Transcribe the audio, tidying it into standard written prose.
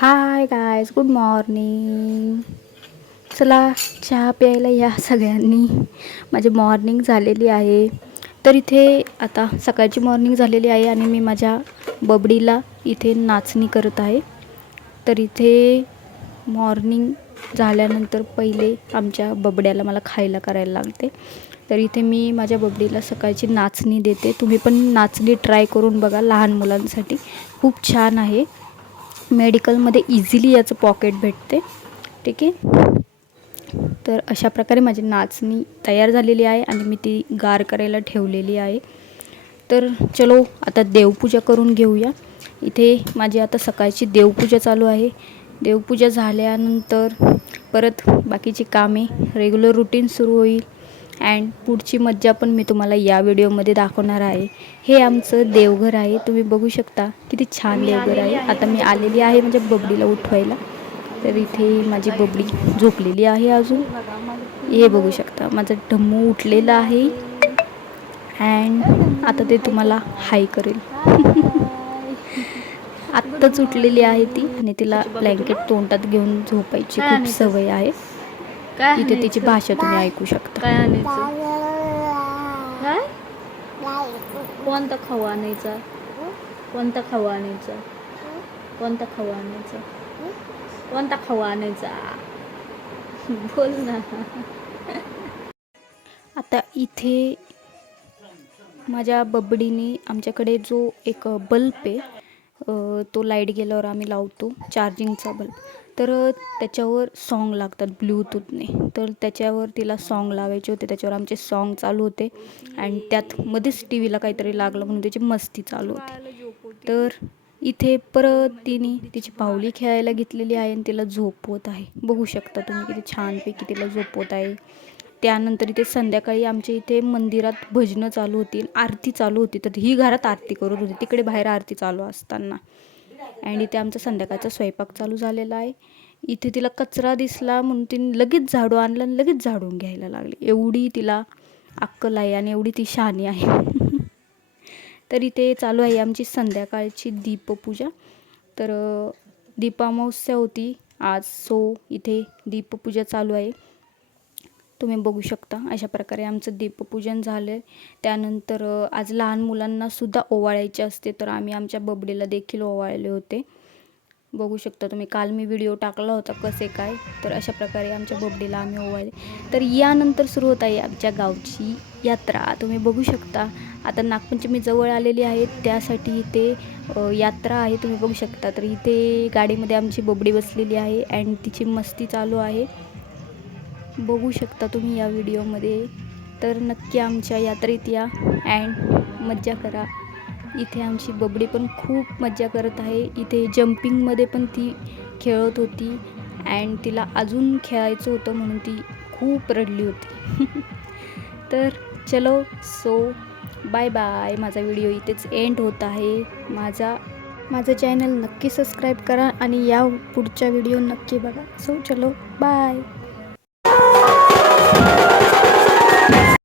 Hi guys, good morning. चला चहा प्यायला या सगळ्यांनी. माझी मॉर्निंग झालेली आहे. तर इथे आता सकाळची मॉर्निंग झालेली आहे आणि मी माझ्या बबडीला इथे नाचणी करत आहे. तर इथे मॉर्निंग झाल्यानंतर पहिले आमच्या बबड्याला मला खायला करायला लागते. तर इथे मी माझ्या बबडीला सकाळची नाचणी देते. तुम्ही पण नाचणी ट्राय करून बघा, लहान मुलांसाठी खूप छान आहे. मेडिकलमध्ये इझिली याचं पॉकेट भेटते. ठीक आहे. तर अशा प्रकारे माझी नाचणी तयार झालेली आहे आणि मी ती गार करायला ठेवलेली आहे. तर चलो आता देवपूजा करून घेऊया. इथे माझी आता सकाळची देवपूजा चालू आहे. देवपूजा झाल्यानंतर परत बाकीची कामे रेग्युलर रूटीन सुरू होईल. अँड पुढची मज्जा पण मी तुम्हाला या व्हिडिओमध्ये दाखवणार आहे. हे आमचं देवघर आहे. तुम्ही बघू शकता किती छान देवघर आहे. आता मी आलेली आहे म्हणजे बबडीला उठवायला. तर इथे माझी बबडी झोपलेली आहे अजून. हे बघू शकता माझं ढम्मू उठलेलं आहे. अँड आता ते तुम्हाला हाय करेल. आत्ताच उठलेली आहे ती आणि तिला ब्लँकेट तोंडात घेऊन झोपायची खूप सवय आहे. इथे तिची भाषा तुम्ही ऐकू शकता. काय आणायचं? काय? कोणता खाऊ आणायचा? कोणता खाऊ आणायचा? कोणता खाऊ आणायचा? कोणता खाऊ आणायचा? बोल ना. आता इथे माझ्या बबडीने आमच्याकडे जो एक बल्ब आहे, तो लाईट गेल्यावर आम्ही लावतो, चार्जिंगचा बल्ब. तर त्याच्यावर सॉन्ग लागतात ब्लूटूथने. तर त्याच्यावर तिला सॉन्ग लावायचे होते. त्याच्यावर आमचे सॉन्ग चालू होते आणि त्यात मध्येच टी व्हीला काहीतरी लागलं म्हणून त्याची मस्ती चालू होती. तर इथे परत तिने तिची पावली खेळायला घेतलेली आहे आणि तिला झोपवत आहे. बघू शकता तुम्ही किती छानपैकी तिला झोपवत आहे. त्यानंतर इथे संध्याकाळी आमच्या इथे मंदिरात भजनं चालू होती, आरती चालू होती. तर ही घरात आरती करत होती, तिकडे बाहेर आरती चालू असताना. आणि इथे आमचा संध्याकाळचा स्वयंपाक चालू झालेला आहे. इथे तिला कचरा दिसला म्हणून तिने लगेच झाडू आणलं आणि लगेच झाडून घ्यायला लागली. एवढी तिला अक्कल आहे आणि एवढी ती शहाणी आहे. तर इथे चालू आहे आमची संध्याकाळची दीपपूजा. तर दीपामावस्या होती आज, सो इथे दीपपूजा चालू आहे. तुम्ही बघू शकता अशा प्रकारे आमचं दीपपूजन झालं आहे. त्यानंतर आज लहान मुलांनासुद्धा ओवाळायचे असते, तर आम्ही आमच्या बबडीला देखील ओवाळले होते. बघू शकता तुम्ही, काल मी व्हिडिओ टाकला होता कसे काय. तर अशा प्रकारे आमच्या बबडीला आम्ही ओवाळले. तर यानंतर सुरू होत आहे आमच्या गावची यात्रा. तुम्ही बघू शकता आता नागपंचमी जवळ आलेली आहे, त्यासाठी इथे यात्रा आहे. तुम्ही बघू शकता. तर इथे गाडीमध्ये आमची बबडी बसलेली आहे अँड तिची मस्ती चालू आहे. बघू शकता तुम्ही या व्हिडिओमध्ये. तर नक्की आमच्या यात्रेत या अँड मज्जा करा. इथे आमची बबडी पण खूप मज्जा करत आहे. इथे जम्पिंगमध्ये पण ती खेळत होती अँड तिला अजून खेळायचं होतं म्हणून ती खूप रडली होती. तर चलो, सो बाय बाय. माझा व्हिडिओ इथेच एंड होत आहे. माझं चॅनल नक्की सबस्क्राईब करा आणि या पुढच्या व्हिडिओ नक्की बघा. सो चलो बाय.